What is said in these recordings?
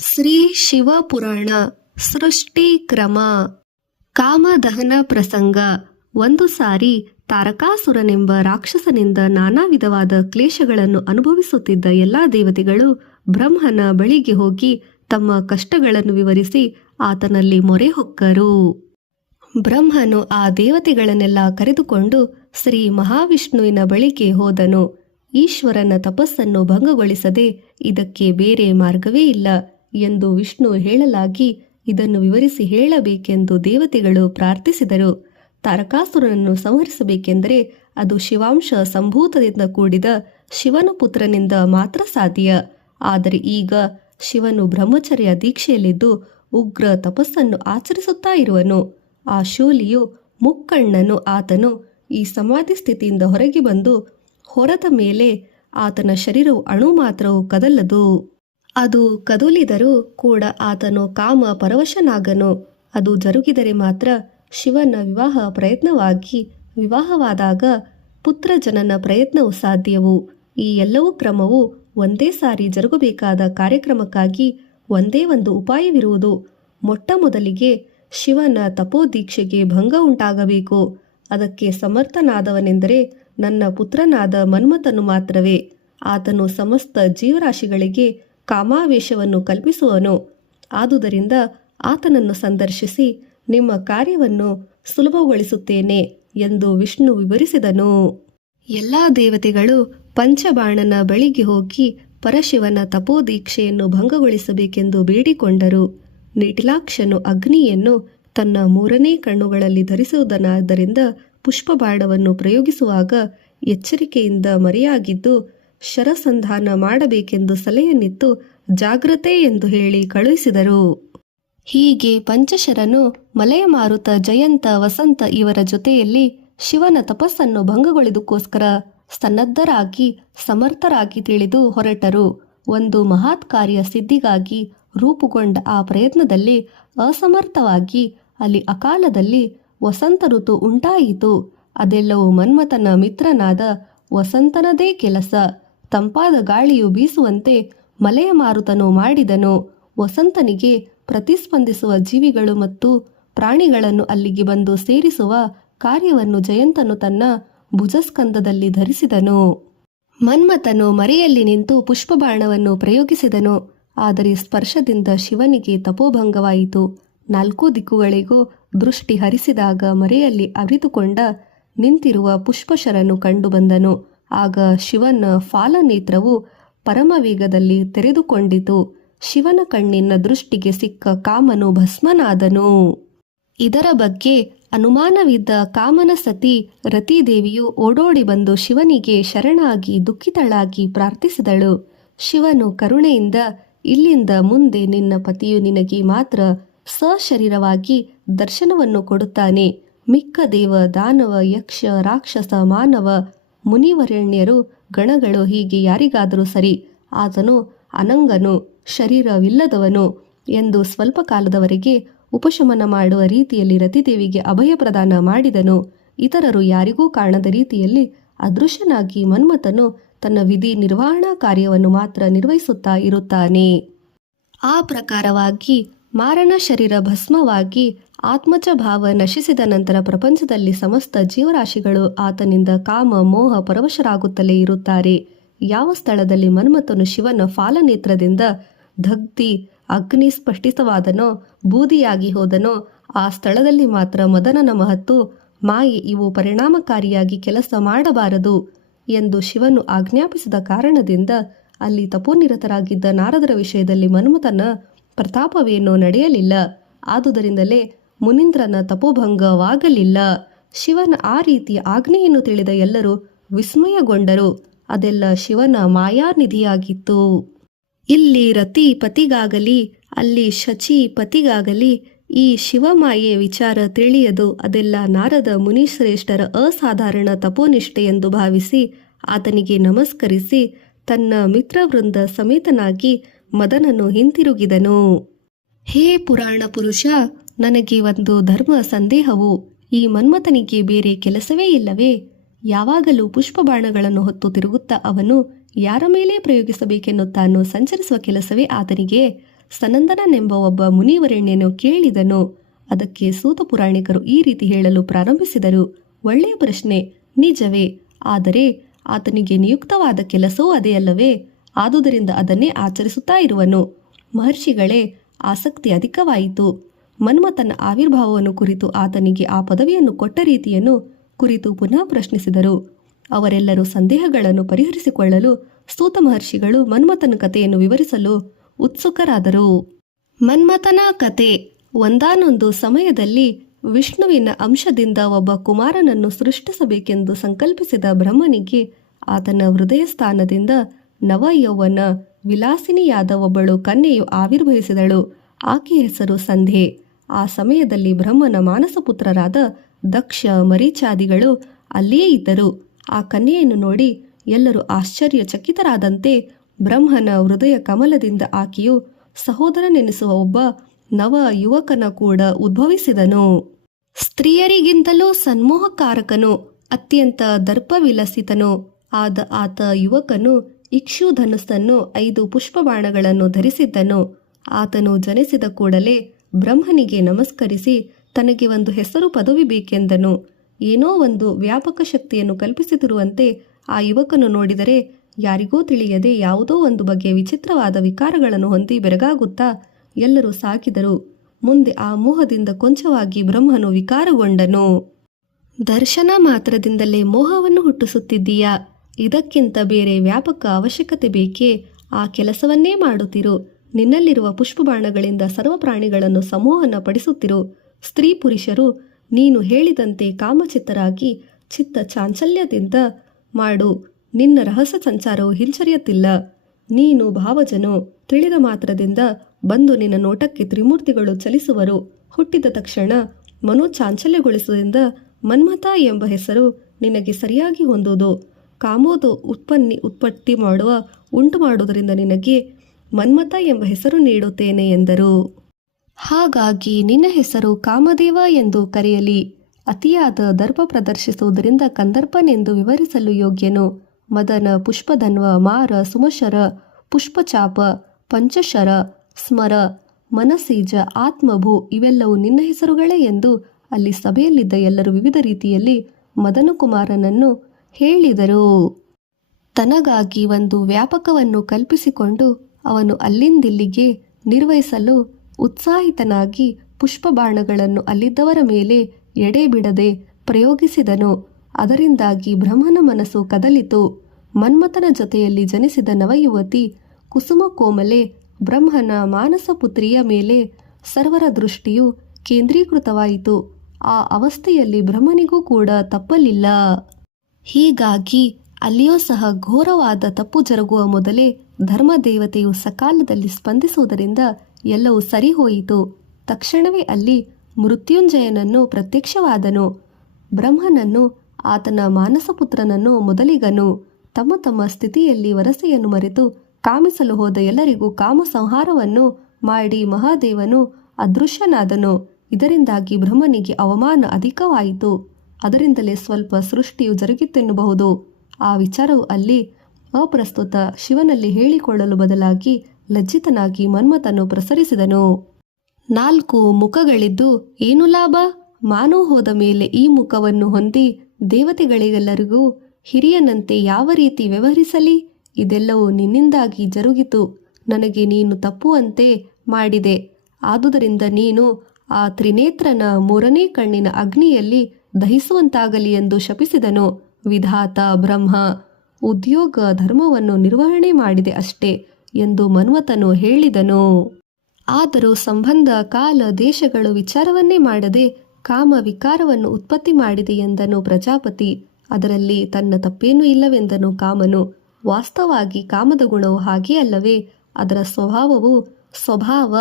ಶ್ರೀ ಶಿವಪುರಾಣ ಸೃಷ್ಟಿ ಕ್ರಮ ಕಾಮದಹನ ಪ್ರಸಂಗ. ಒಂದು ಸಾರಿ ತಾರಕಾಸುರನೆಂಬ ರಾಕ್ಷಸನಿಂದ ನಾನಾ ವಿಧವಾದ ಕ್ಲೇಶಗಳನ್ನು ಅನುಭವಿಸುತ್ತಿದ್ದ ಎಲ್ಲಾ ದೇವತೆಗಳು ಬ್ರಹ್ಮನ ಬಳಿಗೆ ಹೋಗಿ ತಮ್ಮ ಕಷ್ಟಗಳನ್ನು ವಿವರಿಸಿ ಆತನಲ್ಲಿ ಮೊರೆ ಹೊಕ್ಕರು. ಬ್ರಹ್ಮನು ಆ ದೇವತೆಗಳನ್ನೆಲ್ಲ ಕರೆದುಕೊಂಡು ಶ್ರೀ ಮಹಾವಿಷ್ಣುವಿನ ಬಳಿಗೆ ಹೋದನು. ಈಶ್ವರನ ತಪಸ್ಸನ್ನು ಭಂಗಗೊಳಿಸದೆ ಇದಕ್ಕೆ ಬೇರೆ ಮಾರ್ಗವೇ ಇಲ್ಲ ಎಂದು ವಿಷ್ಣು ಹೇಳಲಾಗಿ ಇದನ್ನು ವಿವರಿಸಿ ಹೇಳಬೇಕೆಂದು ದೇವತೆಗಳು ಪ್ರಾರ್ಥಿಸಿದರು. ತಾರಕಾಸುರನನ್ನು ಸಂಹರಿಸಬೇಕೆಂದರೆ ಅದು ಶಿವಾಂಶ ಸಂಭೂತದಿಂದ ಕೂಡಿದ ಶಿವನ ಪುತ್ರನಿಂದ ಮಾತ್ರ ಸಾಧ್ಯ. ಆದರೆ ಈಗ ಶಿವನು ಬ್ರಹ್ಮಚರ್ಯ ದೀಕ್ಷೆಯಲ್ಲಿದ್ದು ಉಗ್ರ ತಪಸ್ಸನ್ನು ಆಚರಿಸುತ್ತಾ ಇರುವನು. ಆ ಶೂಲಿಯು ಮುಕ್ಕಣ್ಣನು. ಆತನು ಈ ಸಮಾಧಿ ಸ್ಥಿತಿಯಿಂದ ಹೊರಗೆ ಬಂದು ಹೊರದ ಮೇಲೆ ಆತನ ಶರೀರವು ಅಣು ಮಾತ್ರವೂ ಕದಲದು. ಅದು ಕದುಲಿದರೂ ಕೂಡ ಆತನು ಕಾಮ ಪರವಶನಾಗನು. ಅದು ಜರುಗಿದರೆ ಮಾತ್ರ ಶಿವನ ವಿವಾಹ ಪ್ರಯತ್ನವಾಗಿ ವಿವಾಹವಾದಾಗ ಪುತ್ರ ಜನನ ಪ್ರಯತ್ನವು ಸಾಧ್ಯವು. ಈ ಎಲ್ಲವೂ ಕ್ರಮವು ಒಂದೇ ಸಾರಿ ಜರುಗಬೇಕಾದ ಕಾರ್ಯಕ್ರಮಕ್ಕಾಗಿ ಒಂದೇ ಒಂದು ಉಪಾಯವಿರುವುದು. ಮೊಟ್ಟ ಮೊದಲಿಗೆ ಶಿವನ ತಪೋದೀಕ್ಷೆಗೆ ಭಂಗ ಉಂಟಾಗಬೇಕು. ಅದಕ್ಕೆ ಸಮರ್ಥನಾದವನೆಂದರೆ ನನ್ನ ಪುತ್ರನಾದ ಮನ್ಮಥನು ಮಾತ್ರವೇ. ಆತನು ಸಮಸ್ತ ಜೀವರಾಶಿಗಳಿಗೆ ಕಾಮಾವೇಶವನ್ನು ಕಲ್ಪಿಸುವನು. ಆದುದರಿಂದ ಆತನನ್ನು ಸಂದರ್ಶಿಸಿ ನಿಮ್ಮ ಕಾರ್ಯವನ್ನು ಸುಲಭಗೊಳಿಸುತ್ತೇನೆ ಎಂದು ವಿಷ್ಣು ವಿವರಿಸಿದನು. ಎಲ್ಲ ದೇವತೆಗಳು ಪಂಚಬಾಣನ ಬಳಿಗೆ ಹೋಗಿ ಪರಶಿವನ ತಪೋದೀಕ್ಷೆಯನ್ನು ಭಂಗಗೊಳಿಸಬೇಕೆಂದು ಬೇಡಿಕೊಂಡರು. ನಿಟಿಲಾಕ್ಷನು ಅಗ್ನಿಯನ್ನು ತನ್ನ ಮೂರನೇ ಕಣ್ಣುಗಳಲ್ಲಿ ಧರಿಸುವುದನಾದ್ದರಿಂದ ಪುಷ್ಪಬಾಣವನ್ನು ಪ್ರಯೋಗಿಸುವಾಗ ಎಚ್ಚರಿಕೆಯಿಂದ ಮರೆಯಾಗಿದ್ದು ಶರಸಂಧಾನ ಮಾಡಬೇಕೆಂದು ಸಲಹೆಯನ್ನಿತ್ತು ಜಾಗ್ರತೆ ಎಂದು ಹೇಳಿ ಕಳುಹಿಸಿದರು. ಹೀಗೆ ಪಂಚಶರನು ಮಲಯ ಮಾರುತ, ಜಯಂತ, ವಸಂತ ಇವರ ಜೊತೆಯಲ್ಲಿ ಶಿವನ ತಪಸ್ಸನ್ನು ಭಂಗಗೊಳಿದುಕೋಸ್ಕರ ಸನ್ನದ್ಧರಾಗಿ ಸಮರ್ಥರಾಗಿ ತಿಳಿದು ಹೊರಟರು. ಒಂದು ಮಹತ್ ಕಾರ್ಯ ಸಿದ್ಧಿಗಾಗಿ ರೂಪುಗೊಂಡ ಆ ಪ್ರಯತ್ನದಲ್ಲಿ ಅಸಮರ್ಥವಾಗಿ ಅಲ್ಲಿ ಅಕಾಲದಲ್ಲಿ ವಸಂತ ಋತು ಉಂಟಾಯಿತು. ಅದೆಲ್ಲವೂ ಮನ್ಮಥನ ಮಿತ್ರನಾದ ವಸಂತನದೇ ಕೆಲಸ. ತಂಪಾದ ಗಾಳಿಯು ಬೀಸುವಂತೆ ಮಲಯ ಮಾರುತನು ಮಾಡಿದನು. ವಸಂತನಿಗೆ ಪ್ರತಿಸ್ಪಂದಿಸುವ ಜೀವಿಗಳು ಮತ್ತು ಪ್ರಾಣಿಗಳನ್ನು ಅಲ್ಲಿಗೆ ಬಂದು ಸೇರಿಸುವ ಕಾರ್ಯವನ್ನು ಜಯಂತನು ತನ್ನ ಭುಜಸ್ಕಂದದಲ್ಲಿ ಧರಿಸಿದನು. ಮನ್ಮಥನು ಮರೆಯಲ್ಲಿ ನಿಂತು ಪುಷ್ಪಬಾಣವನ್ನು ಪ್ರಯೋಗಿಸಿದನು. ಆದರೆ ಸ್ಪರ್ಶದಿಂದ ಶಿವನಿಗೆ ತಪೋಭಂಗವಾಯಿತು. 4 ದಿಕ್ಕುಗಳಿಗೂ ದೃಷ್ಟಿ ಹರಿಸಿದಾಗ ಮರೆಯಲ್ಲಿ ಅರಿತುಕೊಂಡ ನಿಂತಿರುವ ಪುಷ್ಪಶರನು ಕಂಡುಬಂದನು. ಆಗ ಶಿವನ ಫಾಲನೇತ್ರವು ಪರಮವೇಗದಲ್ಲಿ ತೆರೆದುಕೊಂಡಿತು. ಶಿವನ ಕಣ್ಣಿನ ದೃಷ್ಟಿಗೆ ಸಿಕ್ಕ ಕಾಮನು ಭಸ್ಮನಾದನು. ಇದರ ಬಗ್ಗೆ ಅನುಮಾನವಿದ್ದ ಕಾಮನ ಸತಿ ರತಿದೇವಿಯು ಓಡೋಡಿ ಬಂದು ಶಿವನಿಗೆ ಶರಣಾಗಿ ದುಃಖಿತಳಾಗಿ ಪ್ರಾರ್ಥಿಸಿದಳು. ಶಿವನು ಕರುಣೆಯಿಂದ, ಇಲ್ಲಿಂದ ಮುಂದೆ ನಿನ್ನ ಪತಿಯು ನಿನಗೆ ಮಾತ್ರ ಸಶರೀರವಾಗಿ ದರ್ಶನವನ್ನು ಕೊಡುತ್ತಾನೆ. ಮಿಕ್ಕ ದೇವ, ದಾನವ, ಯಕ್ಷ, ರಾಕ್ಷಸ, ಮಾನವ, ಮುನಿವರೆಣ್ಯರು, ಗಣಗಳು ಹೀಗೆ ಯಾರಿಗಾದರೂ ಸರಿ, ಆತನು ಅನಂಗನು, ಶರೀರವಿಲ್ಲದವನು ಎಂದು ಸ್ವಲ್ಪ ಕಾಲದವರೆಗೆ ಉಪಶಮನ ಮಾಡುವ ರೀತಿಯಲ್ಲಿ ರತಿದೇವಿಗೆ ಅಭಯ ಪ್ರದಾನ ಮಾಡಿದನು. ಇತರರು ಯಾರಿಗೂ ಕಾಣದ ರೀತಿಯಲ್ಲಿ ಅದೃಶ್ಯನಾಗಿ ಮನ್ಮಥನು ತನ್ನ ವಿಧಿ ನಿರ್ವಹಣಾ ಕಾರ್ಯವನ್ನು ಮಾತ್ರ ನಿರ್ವಹಿಸುತ್ತಾ ಇರುತ್ತಾನೆ. ಆ ಪ್ರಕಾರವಾಗಿ ಮಾರಣ ಶರೀರ ಭಸ್ಮವಾಗಿ ಆತ್ಮಜ ಭಾವ ನಶಿಸಿದ ನಂತರ ಪ್ರಪಂಚದಲ್ಲಿ ಸಮಸ್ತ ಜೀವರಾಶಿಗಳು ಆತನಿಂದ ಕಾಮ ಮೋಹ ಪರವಶರಾಗುತ್ತಲೇ ಇರುತ್ತಾರೆ. ಯಾವ ಸ್ಥಳದಲ್ಲಿ ಮನ್ಮಥನು ಶಿವನ ಫಾಲನೇತ್ರದಿಂದ ದಗ್ಧಿ ಅಗ್ನಿ ಸ್ಫಟಿತವಾದನೋ, ಬೂದಿಯಾಗಿ ಹೋದನೋ, ಆ ಸ್ಥಳದಲ್ಲಿ ಮಾತ್ರ ಮದನನ ಮಹತ್ತು, ಮಾಯೆ ಇವು ಪರಿಣಾಮಕಾರಿಯಾಗಿ ಕೆಲಸ ಮಾಡಬಾರದು ಎಂದು ಶಿವನು ಆಜ್ಞಾಪಿಸಿದ ಕಾರಣದಿಂದ ಅಲ್ಲಿ ತಪೋನಿರತರಾಗಿದ್ದ ನಾರದರ ವಿಷಯದಲ್ಲಿ ಮನ್ಮಥನ ಪ್ರತಾಪವೇನೋ ನಡೆಯಲಿಲ್ಲ. ಆದುದರಿಂದಲೇ ಮುನೀಂದ್ರನ ತಪೋಭಂಗವಾಗಲಿಲ್ಲ. ಶಿವನ ಆ ರೀತಿಯ ಆಜ್ಞೆಯನ್ನು ತಿಳಿದ ಎಲ್ಲರೂ ವಿಸ್ಮಯಗೊಂಡರು. ಅದೆಲ್ಲ ಶಿವನ ಮಾಯಾನಿಧಿಯಾಗಿತ್ತು. ಇಲ್ಲಿ ರತಿ ಪತಿಗಾಗಲಿ ಅಲ್ಲಿ ಶಚಿ ಪತಿಗಾಗಲಿ ಈ ಶಿವಮಾಯೆಯ ವಿಚಾರ ತಿಳಿಯದು. ಅದೆಲ್ಲ ನಾರದ ಮುನಿಶ್ರೇಷ್ಠರ ಅಸಾಧಾರಣ ತಪೋನಿಷ್ಠೆ ಎಂದು ಭಾವಿಸಿ ಆತನಿಗೆ ನಮಸ್ಕರಿಸಿ ತನ್ನ ಮಿತ್ರವೃಂದ ಸಮೇತನಾಗಿ ಮದನನು ಹಿಂತಿರುಗಿದನು. ಹೇ ಪುರಾಣ ಪುರುಷ, ನನಗೆ ಒಂದು ಧರ್ಮ ಸಂದೇಹವು. ಈ ಮನ್ಮಥನಿಗೆ ಬೇರೆ ಕೆಲಸವೇ ಇಲ್ಲವೇ? ಯಾವಾಗಲೂ ಪುಷ್ಪಬಾಣಗಳನ್ನು ಹೊತ್ತು ತಿರುಗುತ್ತಾ ಅವನು ಯಾರ ಮೇಲೆ ಪ್ರಯೋಗಿಸಬೇಕೆನ್ನುತ್ತಾನೋ ಸಂಚರಿಸುವ ಕೆಲಸವೇ ಆತನಿಗೆ. ಸನಂದನನೆಂಬ ಒಬ್ಬ ಮುನಿವರೆಣ್ಯನು ಕೇಳಿದನು. ಅದಕ್ಕೆ ಸೂತ ಪುರಾಣಿಕರು ಈ ರೀತಿ ಹೇಳಲು ಪ್ರಾರಂಭಿಸಿದರು. ಒಳ್ಳೆಯ ಪ್ರಶ್ನೆ, ನಿಜವೇ. ಆದರೆ ಆತನಿಗೆ ನಿಯುಕ್ತವಾದ ಕೆಲಸವೂ ಅದೇ ಅಲ್ಲವೇ? ಆದುದರಿಂದ ಅದನ್ನೇ ಆಚರಿಸುತ್ತಾ ಇರುವನು. ಮಹರ್ಷಿಗಳೇ, ಆಸಕ್ತಿ ಅಧಿಕವಾಯಿತು. ಮನ್ಮಥನ ಆವಿರ್ಭಾವವನ್ನು ಕುರಿತು ಆತನಿಗೆ ಆ ಪದವಿಯನ್ನು ಕೊಟ್ಟ ರೀತಿಯನ್ನು ಕುರಿತು ಪುನಃ ಪ್ರಶ್ನಿಸಿದರು. ಅವರೆಲ್ಲರೂ ಸಂದೇಹಗಳನ್ನು ಪರಿಹರಿಸಿಕೊಳ್ಳಲು ಸೂತ ಮಹರ್ಷಿಗಳು ಮನ್ಮಥನ ಕಥೆಯನ್ನು ವಿವರಿಸಲು ಉತ್ಸುಕರಾದರು. ಮನ್ಮಥನ ಕತೆ. ಒಂದಾನೊಂದು ಸಮಯದಲ್ಲಿ ವಿಷ್ಣುವಿನ ಅಂಶದಿಂದ ಒಬ್ಬ ಕುಮಾರನನ್ನು ಸೃಷ್ಟಿಸಬೇಕೆಂದು ಸಂಕಲ್ಪಿಸಿದ ಬ್ರಹ್ಮನಿಗೆ ಆತನ ಹೃದಯ ಸ್ಥಾನದಿಂದ ನವಯೌವನ ವಿಲಾಸಿನಿಯಾದ ಒಬ್ಬಳು ಕನ್ಯೆಯು ಆವಿರ್ಭವಿಸಿದಳು. ಆಕೆಯ ಹೆಸರು ಸಂಧ್ಯೆ. ಆ ಸಮಯದಲ್ಲಿ ಬ್ರಹ್ಮನ ಮಾನಸಪುತ್ರರಾದ ದಕ್ಷ, ಮರೀಚಾದಿಗಳು ಅಲ್ಲಿಯೇ ಇದ್ದರು. ಆ ಕನ್ಯೆಯನ್ನು ನೋಡಿ ಎಲ್ಲರೂ ಆಶ್ಚರ್ಯಚಕಿತರಾದಂತೆ ಬ್ರಹ್ಮನ ಹೃದಯ ಕಮಲದಿಂದ ಆಕೆಯು ಸಹೋದರನೆನಿಸುವ ಒಬ್ಬ ನವ ಯುವಕನ ಕೂಡ ಉದ್ಭವಿಸಿದನು. ಸ್ತ್ರೀಯರಿಗಿಂತಲೂ ಸನ್ಮೋಹಕಾರಕನು, ಅತ್ಯಂತ ದರ್ಪವಿಲಸಿತನು ಆದ ಆತ ಯುವಕನು ಇಕ್ಷುಧನುಸ್ಸನ್ನು 5 ಪುಷ್ಪಬಾಣಗಳನ್ನು ಧರಿಸಿದ್ದನು. ಆತನು ಜನಿಸಿದ ಕೂಡಲೇ ಬ್ರಹ್ಮನಿಗೆ ನಮಸ್ಕರಿಸಿ ತನಗೆ ಒಂದು ಹೆಸರು ಪದವಿ ಬೇಕೆಂದನು. ಏನೋ ಒಂದು ವ್ಯಾಪಕ ಶಕ್ತಿಯನ್ನು ಕಲ್ಪಿಸಿದಿರುವಂತೆ ಆ ಯುವಕನು ನೋಡಿದರೆ ಯಾರಿಗೋ ತಿಳಿಯದೆ ಯಾವುದೋ ಒಂದು ಬಗೆಯ ವಿಚಿತ್ರವಾದ ವಿಕಾರಗಳನ್ನು ಹೊಂದಿ ಬೆರಗಾಗುತ್ತಾ ಎಲ್ಲರೂ ಸಾಕಿದರು. ಮುಂದೆ ಆ ಮೋಹದಿಂದ ಕೊಂಚವಾಗಿ ಬ್ರಹ್ಮನು ವಿಕಾರಗೊಂಡನು. ದರ್ಶನ ಮಾತ್ರದಿಂದಲೇ ಮೋಹವನ್ನು ಹುಟ್ಟಿಸುತ್ತಿದ್ದೀಯಾ? ಇದಕ್ಕಿಂತ ಬೇರೆ ವ್ಯಾಪಕ ಅವಶ್ಯಕತೆ ಬೇಕೇ? ಆ ಕೆಲಸವನ್ನೇ ಮಾಡುತ್ತಿರು. ನಿನ್ನಲ್ಲಿರುವ ಪುಷ್ಪಬಾಣಗಳಿಂದ ಸರ್ವ ಪ್ರಾಣಿಗಳನ್ನು ಸಂಮೋಹನ ಪಡಿಸುತ್ತಿರು. ಸ್ತ್ರೀ ಪುರುಷರು ನೀನು ಹೇಳಿದಂತೆ ಕಾಮಚಿತ್ತರಾಗಿ ಚಿತ್ತ ಚಾಂಚಲ್ಯದಿಂದ ಮಾಡು. ನಿನ್ನ ರಹಸ್ಯ ಸಂಚಾರವು ಹಿಂಚರಿಯುತ್ತಿಲ್ಲ. ನೀನು ಭಾವಜನು. ತಿಳಿದ ಮಾತ್ರದಿಂದ ಬಂದು ನಿನ್ನ ನೋಟಕ್ಕೆ ತ್ರಿಮೂರ್ತಿಗಳು ಚಲಿಸುವರು. ಹುಟ್ಟಿದ ತಕ್ಷಣ ಮನೋಚಾಂಚಲ್ಯಗೊಳಿಸುವುದರಿಂದ ಮನ್ಮಥ ಎಂಬ ಹೆಸರು ನಿನಗೆ ಸರಿಯಾಗಿ ಹೊಂದುವುದು. ಕಾಮೋದು ಉತ್ಪತ್ತಿ ಉಂಟು ಮಾಡುವುದರಿಂದ ನಿನಗೆ ಮನ್ಮಥ ಎಂಬ ಹೆಸರು ನೀಡುತ್ತೇನೆ ಎಂದರು. ಹಾಗಾಗಿ ನಿನ್ನ ಹೆಸರು ಕಾಮದೇವ ಎಂದು ಕರೆಯಲಿ. ಅತಿಯಾದ ದರ್ಪ ಪ್ರದರ್ಶಿಸುವುದರಿಂದ ಕಂದರ್ಪನೆಂದು ವಿವರಿಸಲು ಯೋಗ್ಯನು. ಮದನ, ಪುಷ್ಪಧನ್ವ, ಮಾರ, ಸುಮಶರ, ಪುಷ್ಪಚಾಪ, ಪಂಚಶರ, ಸ್ಮರ, ಮನಸೀಜ, ಆತ್ಮಭೂ ಇವೆಲ್ಲವೂ ನಿನ್ನ ಹೆಸರುಗಳೇ ಎಂದು ಅಲ್ಲಿ ಸಭೆಯಲ್ಲಿದ್ದ ಎಲ್ಲರೂ ವಿವಿಧ ರೀತಿಯಲ್ಲಿ ಮದನಕುಮಾರನನ್ನು ಹೇಳಿದರು. ತನಗಾಗಿ ಒಂದು ವ್ಯಾಪಕವನ್ನು ಕಲ್ಪಿಸಿಕೊಂಡು ಅವನು ಅಲ್ಲಿಂದಿಲ್ಲಿಗೆ ನಿರ್ವಹಿಸಲು ಉತ್ಸಾಹಿತನಾಗಿ ಪುಷ್ಪಬಾಣಗಳನ್ನು ಅಲ್ಲಿದ್ದವರ ಮೇಲೆ ಎಡೆಬಿಡದೆ ಪ್ರಯೋಗಿಸಿದನು. ಅದರಿಂದಾಗಿ ಬ್ರಹ್ಮನ ಮನಸ್ಸು ಕದಲಿತು. ಮನ್ಮಥನ ಜೊತೆಯಲ್ಲಿ ಜನಿಸಿದ ನವಯುವತಿ ಕುಸುಮ ಕೋಮಲೆ ಬ್ರಹ್ಮನ ಮಾನಸಪುತ್ರಿಯ ಮೇಲೆ ಸರ್ವರ ದೃಷ್ಟಿಯು ಕೇಂದ್ರೀಕೃತವಾಯಿತು. ಆ ಅವಸ್ಥೆಯಲ್ಲಿ ಬ್ರಹ್ಮನಿಗೂ ಕೂಡ ತಪ್ಪಲಿಲ್ಲ. ಹೀಗಾಗಿ ಅಲ್ಲಿಯೂ ಸಹ ಘೋರವಾದ ತಪ್ಪು ಜರುಗುವ ಮೊದಲೇ ಧರ್ಮದೇವತೆಯು ಸಕಾಲದಲ್ಲಿ ಸ್ಪಂದಿಸುವುದರಿಂದ ಎಲ್ಲವೂ ಸರಿ ಹೋಯಿತು. ತಕ್ಷಣವೇ ಅಲ್ಲಿ ಮೃತ್ಯುಂಜಯನನ್ನು ಪ್ರತ್ಯಕ್ಷವಾದನು. ಬ್ರಹ್ಮನನ್ನು, ಆತನ ಮಾನಸಪುತ್ರನನ್ನು ಮೊದಲಿಗನು. ತಮ್ಮ ತಮ್ಮ ಸ್ಥಿತಿಯಲ್ಲಿ ವರಸೆಯನ್ನು ಮರೆತು ಕಾಮಿಸಲು ಹೋದ ಎಲ್ಲರಿಗೂ ಕಾಮ ಸಂಹಾರವನ್ನು ಮಾಡಿ ಮಹಾದೇವನು ಅದೃಶ್ಯನಾದನು. ಇದರಿಂದಾಗಿ ಬ್ರಹ್ಮನಿಗೆ ಅವಮಾನ ಅಧಿಕವಾಯಿತು. ಅದರಿಂದಲೇ ಸ್ವಲ್ಪ ಸೃಷ್ಟಿಯು ಜರುಗಿತೆನ್ನಬಹುದು. ಆ ವಿಚಾರವು ಅಲ್ಲಿ ಅಪ್ರಸ್ತುತ. ಶಿವನಲ್ಲಿ ಹೇಳಿಕೊಳ್ಳಲು ಬದಲಾಗಿ ಲಜ್ಜಿತನಾಗಿ ಮನ್ಮಥನು ಪ್ರಸರಿಸಿದನು. 4 ಮುಖಗಳಿದ್ದು ಏನು ಲಾಭ? ಮಾನವ ಹೋದ ಮೇಲೆ ಈ ಮುಖವನ್ನು ಹೊಂದಿ ದೇವತೆಗಳಿಗೆಲ್ಲರಿಗೂ ಹಿರಿಯನಂತೆ ಯಾವ ರೀತಿ ವ್ಯವಹರಿಸಲಿ? ಇದೆಲ್ಲವೂ ನಿನ್ನಿಂದಾಗಿ ಜರುಗಿತು. ನನಗೆ ನೀನು ತಪ್ಪುವಂತೆ ಮಾಡಿದೆ. ಆದುದರಿಂದ ನೀನು ಆ ತ್ರಿನೇತ್ರನ 3ನೇ ಕಣ್ಣಿನ ಅಗ್ನಿಯಲ್ಲಿ ದಹಿಸುವಂತಾಗಲಿ ಎಂದು ಶಪಿಸಿದನು. ವಿಧಾತ ಬ್ರಹ್ಮ ಉದ್ಯೋಗ ಧರ್ಮವನ್ನು ನಿರ್ವಹಣೆ ಮಾಡಿದೆ ಅಷ್ಟೇ ಎಂದು ಮನ್ಮಥನು ಹೇಳಿದನು. ಆದರೂ ಸಂಬಂಧ, ಕಾಲ, ದೇಶಗಳು ವಿಚಾರವನ್ನೇ ಮಾಡದೆ ಕಾಮ ವಿಕಾರವನ್ನು ಉತ್ಪತ್ತಿ ಮಾಡಿದೆ ಎಂದನು ಪ್ರಜಾಪತಿ. ಅದರಲ್ಲಿ ತನ್ನ ತಪ್ಪೇನೂ ಇಲ್ಲವೆಂದನು ಕಾಮನು. ವಾಸ್ತವವಾಗಿ ಕಾಮದ ಗುಣವು ಹಾಗೇ ಅಲ್ಲವೇ? ಅದರ ಸ್ವಭಾವ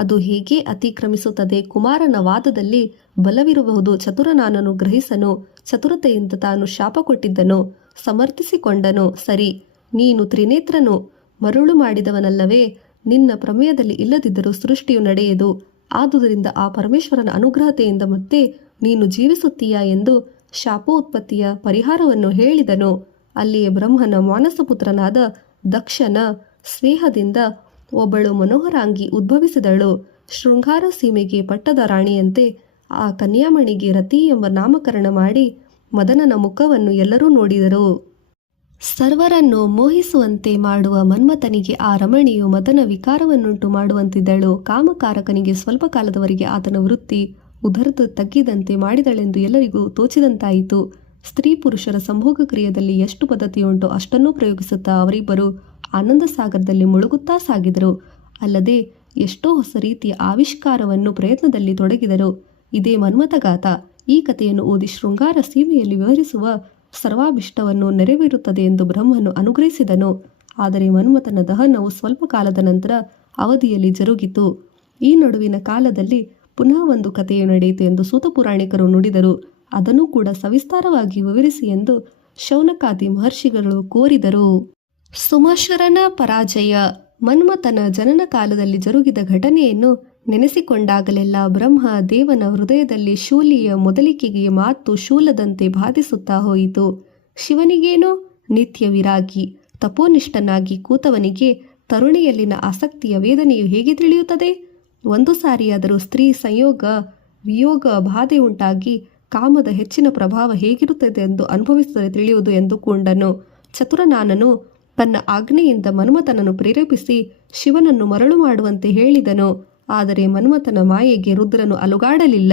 ಅದು ಹೇಗೆ ಅತಿಕ್ರಮಿಸುತ್ತದೆ? ಕುಮಾರನ ವಾದದಲ್ಲಿ ಬಲವಿರಬಹುದು. ಚತುರನಾನನು ಗ್ರಹಿಸನು. ಚತುರತೆಯಿಂದ ತಾನು ಶಾಪ ಕೊಟ್ಟಿದ್ದನು, ಸಮರ್ಥಿಸಿಕೊಂಡನು. ಸರಿ, ನೀನು ತ್ರಿನೇತ್ರನು ಮರುಳು ಮಾಡಿದವನಲ್ಲವೇ? ನಿನ್ನ ಪ್ರಮೇಯದಲ್ಲಿ ಇಲ್ಲದಿದ್ದರೂ ಸೃಷ್ಟಿಯು ನಡೆಯದು. ಆದುದರಿಂದ ಆ ಪರಮೇಶ್ವರನ ಅನುಗ್ರಹತೆಯಿಂದ ಮತ್ತೆ ನೀನು ಜೀವಿಸುತ್ತೀಯಾ ಎಂದು ಶಾಪೋತ್ಪತ್ತಿಯ ಪರಿಹಾರವನ್ನು ಹೇಳಿದನು. ಅಲ್ಲಿಯೇ ಬ್ರಹ್ಮನ ಮಾನಸಪುತ್ರನಾದ ದಕ್ಷನ ಸ್ನೇಹದಿಂದ ಒಬ್ಬಳು ಮನೋಹರಾಂಗಿ ಉದ್ಭವಿಸಿದಳು. ಶೃಂಗಾರ ಸೀಮೆಗೆ ಪಟ್ಟದ ರಾಣಿಯಂತೆ ಆ ಕನ್ಯಾಮಣಿಗೆ ರತಿ ಎಂಬ ನಾಮಕರಣ ಮಾಡಿ ಮದನನ ಮುಖವನ್ನು ಎಲ್ಲರೂ ನೋಡಿದರು. ಸರ್ವರನ್ನು ಮೋಹಿಸುವಂತೆ ಮಾಡುವ ಮನ್ಮಥನಿಗೆ ಆ ರಮಣಿಯು ಮದನ ವಿಕಾರವನ್ನುಂಟು ಮಾಡುವಂತಿದ್ದಳು. ಕಾಮಕಾರಕನಿಗೆ ಸ್ವಲ್ಪ ಕಾಲದವರೆಗೆ ಆತನ ವೃತ್ತಿ ಉದರ್ದು ತಗ್ಗಿದಂತೆ ಮಾಡಿದಳೆಂದು ಎಲ್ಲರಿಗೂ ತೋಚಿದಂತಾಯಿತು. ಸ್ತ್ರೀ ಪುರುಷರ ಸಂಭೋಗ ಕ್ರಿಯೆಯಲ್ಲಿ ಎಷ್ಟು ಪದ್ಧತಿಯುಂಟೋ ಅಷ್ಟನ್ನೂ ಪ್ರಯೋಗಿಸುತ್ತಾ ಅವರಿಬ್ಬರು ಆನಂದ ಸಾಗರದಲ್ಲಿ ಮುಳುಗುತ್ತಾ ಸಾಗಿದರು. ಅಲ್ಲದೆ ಎಷ್ಟೋ ಹೊಸ ರೀತಿಯ ಆವಿಷ್ಕಾರವನ್ನು ಪ್ರಯತ್ನದಲ್ಲಿ ತೊಡಗಿದರು. ಇದೇ ಮನ್ಮಥಗಾತ. ಈ ಕಥೆಯನ್ನು ಓದಿ ಶೃಂಗಾರ ಸೀಮೆಯಲ್ಲಿ ವಿವರಿಸುವ ಸರ್ವಾಭಿಷ್ಟವನ್ನು ನೆರವೇರುತ್ತದೆ ಎಂದು ಬ್ರಹ್ಮನು ಅನುಗ್ರಹಿಸಿದನು. ಆದರೆ ಮನ್ಮಥನ ದಹನವು ಸ್ವಲ್ಪ ಕಾಲದ ನಂತರ ಅವಧಿಯಲ್ಲಿ ಜರುಗಿತು. ಈ ನಡುವಿನ ಕಾಲದಲ್ಲಿ ಪುನಃ ಒಂದು ಕಥೆಯು ನಡೆಯಿತು ಎಂದು ಸೂತ ಪುರಾಣಿಕರು ನುಡಿದರು. ಅದನ್ನು ಕೂಡ ಸವಿಸ್ತಾರವಾಗಿ ವಿವರಿಸಿ ಎಂದು ಶೌನಕಾದಿ ಮಹರ್ಷಿಗಳು ಕೋರಿದರು. ಸುಮಾಶ್ವರನ ಪರಾಜಯ. ಮನ್ಮಥನ ಜನನ ಕಾಲದಲ್ಲಿ ಜರುಗಿದ ಘಟನೆಯನ್ನು ನೆನೆಸಿಕೊಂಡಾಗಲೆಲ್ಲ ಬ್ರಹ್ಮ ದೇವನ ಹೃದಯದಲ್ಲಿ ಶೂಲಿಯ ಮೊದಲಿಕೆಗೆ ಮಾತು ಶೂಲದಂತೆ ಬಾಧಿಸುತ್ತಾ ಹೋಯಿತು. ಶಿವನಿಗೇನೋ ನಿತ್ಯ ವಿರಾಗಿ ತಪೋನಿಷ್ಠನಾಗಿ ಕೂತವನಿಗೆ ತರುಣಿಯಲ್ಲಿನ ಆಸಕ್ತಿಯ ವೇದನೆಯು ಹೇಗೆ ತಿಳಿಯುತ್ತದೆ? ಒಂದು ಸಾರಿಯಾದರೂ ಸ್ತ್ರೀ ಸಂಯೋಗ ವಿಯೋಗ ಬಾಧೆ ಉಂಟಾಗಿ ಕಾಮದ ಹೆಚ್ಚಿನ ಪ್ರಭಾವ ಹೇಗಿರುತ್ತದೆ ಎಂದು ಅನುಭವಿಸಿದರೆ ತಿಳಿಯುವುದು ಎಂದುಕೊಂಡನು. ಚತುರನಾನನು ತನ್ನ ಆಜ್ಞೆಯಿಂದ ಮನ್ಮಥನನ್ನು ಪ್ರೇರೇಪಿಸಿ ಶಿವನನ್ನು ಮರಳು ಮಾಡುವಂತೆ ಹೇಳಿದನು. ಆದರೆ ಮನ್ಮಥನ ಮಾಯೆಗೆ ರುದ್ರನು ಅಲುಗಾಡಲಿಲ್ಲ.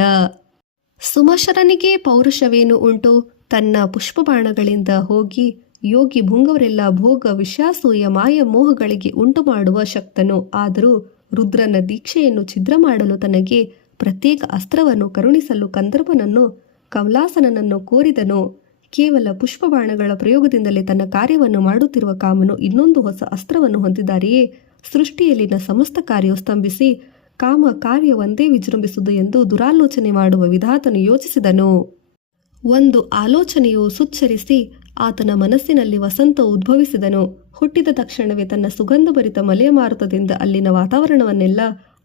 ಸುಮಶರನಿಗೆ ಪೌರುಷವೇನು ಉಂಟು? ತನ್ನ ಪುಷ್ಪಬಾಣಗಳಿಂದ ಹೋಗಿ ಯೋಗಿ ಭುಂಗವರೆಲ್ಲ ಭೋಗ ವಿಷಾಸೂಯ ಮಾಯ ಮೋಹಗಳಿಗೆ ಉಂಟು ಮಾಡುವ ಶಕ್ತನು. ಆದರೂ ರುದ್ರನ ದೀಕ್ಷೆಯನ್ನು ಛಿದ್ರ ಮಾಡಲು ತನಗೆ ಪ್ರತ್ಯೇಕ ಅಸ್ತ್ರವನ್ನು ಕರುಣಿಸಲು ಕಂದರ್ಪನನ್ನು ಕಮಲಾಸನನನ್ನು ಕೋರಿದನು. ಕೇವಲ ಪುಷ್ಪಬಾಣಗಳ ಪ್ರಯೋಗದಿಂದಲೇ ತನ್ನ ಕಾರ್ಯವನ್ನು ಮಾಡುತ್ತಿರುವ ಕಾಮನು ಇನ್ನೊಂದು ಹೊಸ ಅಸ್ತ್ರವನ್ನು ಹೊಂದಿದ್ದಾರೆಯೇ? ಸೃಷ್ಟಿಯಲ್ಲಿನ ಸಮಸ್ತ ಕಾರ್ಯವು ಸ್ತಂಭಿಸಿ ಕಾಮ ಕಾರ್ಯ ಒಂದೇ ವಿಜೃಂಭಿಸುವುದು ಎಂದು ದುರಾಲೋಚನೆ ಮಾಡುವ ವಿಧಾತನು ಯೋಚಿಸಿದನು. ಒಂದು ಆಲೋಚನೆಯು ಸುಚ್ಚರಿಸಿ ಆತನ ಮನಸ್ಸಿನಲ್ಲಿ ವಸಂತ ಉದ್ಭವಿಸಿದನು. ಹುಟ್ಟಿದ ತಕ್ಷಣವೇ ತನ್ನ ಸುಗಂಧಭರಿತ ಮಲೆಯ ಮಾರುತದಿಂದ ಅಲ್ಲಿನ ವಾತಾವರಣವನ್ನೆಲ್ಲ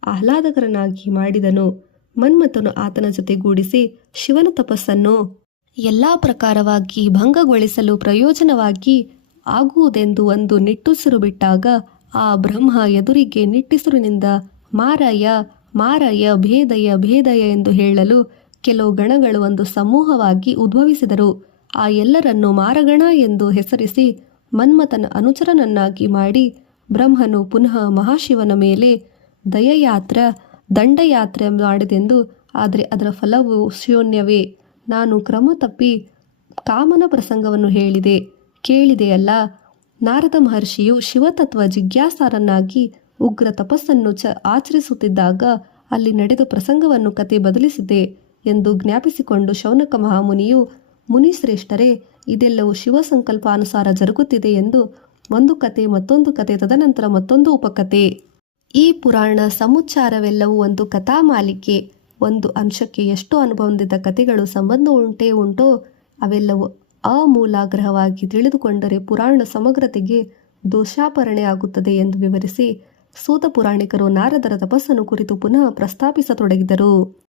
ಆಹ್ಲಾದಕರನಾಗಿ ಮಾಡಿದನು. ಮನ್ಮಥನು ಆತನ ಜೊತೆಗೂಡಿಸಿ ಶಿವನ ತಪಸ್ಸನ್ನು ಎಲ್ಲ ಪ್ರಕಾರವಾಗಿ ಭಂಗಗೊಳಿಸಲು ಪ್ರಯೋಜನವಾಗಿ ಆಗುವುದೆಂದು ಒಂದು ನಿಟ್ಟುಸಿರು ಬಿಟ್ಟಾಗ ಆ ಬ್ರಹ್ಮ ಎದುರಿಗೆ ನಿಟ್ಟುಸಿರಿನಿಂದ ಮಾರಯ ಮಾರಯ ಭೇದಯ ಭೇದಯ ಎಂದು ಹೇಳಲು ಕೆಲವು ಗಣಗಳು ಒಂದು ಸಮೂಹವಾಗಿ ಉದ್ಭವಿಸಿದರು. ಆ ಎಲ್ಲರನ್ನು ಮಾರಗಣ ಎಂದು ಹೆಸರಿಸಿ ಮನ್ಮಥನ ಅನುಚರನನ್ನಾಗಿ ಮಾಡಿ ಬ್ರಹ್ಮನು ಪುನಃ ಮಹಾಶಿವನ ಮೇಲೆ ದಂಡಯಾತ್ರೆ ಮಾಡಿದೆಂದು. ಆದರೆ ಅದರ ಫಲವು ಶೂನ್ಯವೇ. ನಾನು ಕ್ರಮ ತಪ್ಪಿ ಕಾಮನ ಪ್ರಸಂಗವನ್ನು ಕೇಳಿದೆಯಲ್ಲ. ನಾರದ ಮಹರ್ಷಿಯು ಶಿವತತ್ವ ಜಿಜ್ಞಾಸಾರನಾಗಿ ಉಗ್ರ ತಪಸ್ಸನ್ನು ಆಚರಿಸುತ್ತಿದ್ದಾಗ ಅಲ್ಲಿ ನಡೆದ ಪ್ರಸಂಗವನ್ನು ಕತೆ ಬದಲಿಸಿದೆ ಎಂದು ಜ್ಞಾಪಿಸಿಕೊಂಡು ಶೌನಕ ಮಹಾಮುನಿಯು, ಮುನಿಶ್ರೇಷ್ಠರೇ, ಇದೆಲ್ಲವೂ ಶಿವ ಸಂಕಲ್ಪಾನುಸಾರ ಜರುಗುತ್ತಿದೆ ಎಂದು ಒಂದು ಕತೆ, ಮತ್ತೊಂದು ಕತೆ, ತದನಂತರ ಮತ್ತೊಂದು ಉಪಕತೆ. ಈ ಪುರಾಣ ಸಮುಚ್ಚಾರವೆಲ್ಲವೂ ಒಂದು ಕಥಾಮಾಲಿಕೆ. ಒಂದು ಅಂಶಕ್ಕೆ ಎಷ್ಟು ಅನುಬಂಧಿತ ಕಥೆಗಳು ಸಂಬಂಧ ಉಂಟೋ ಅವೆಲ್ಲವೂ ಅಮೂಲಾಗ್ರಹವಾಗಿ ತಿಳಿದುಕೊಂಡರೆ ಪುರಾಣ ಸಮಗ್ರತೆಗೆ ದೋಷಾಪರಣೆ ಆಗುತ್ತದೆ ಎಂದು ವಿವರಿಸಿ ಸೂತ ಪುರಾಣಿಕರು ನಾರದರ ತಪಸ್ಸನ್ನು ಕುರಿತು ಪುನಃ ಪ್ರಸ್ತಾಪಿಸತೊಡಗಿದರು.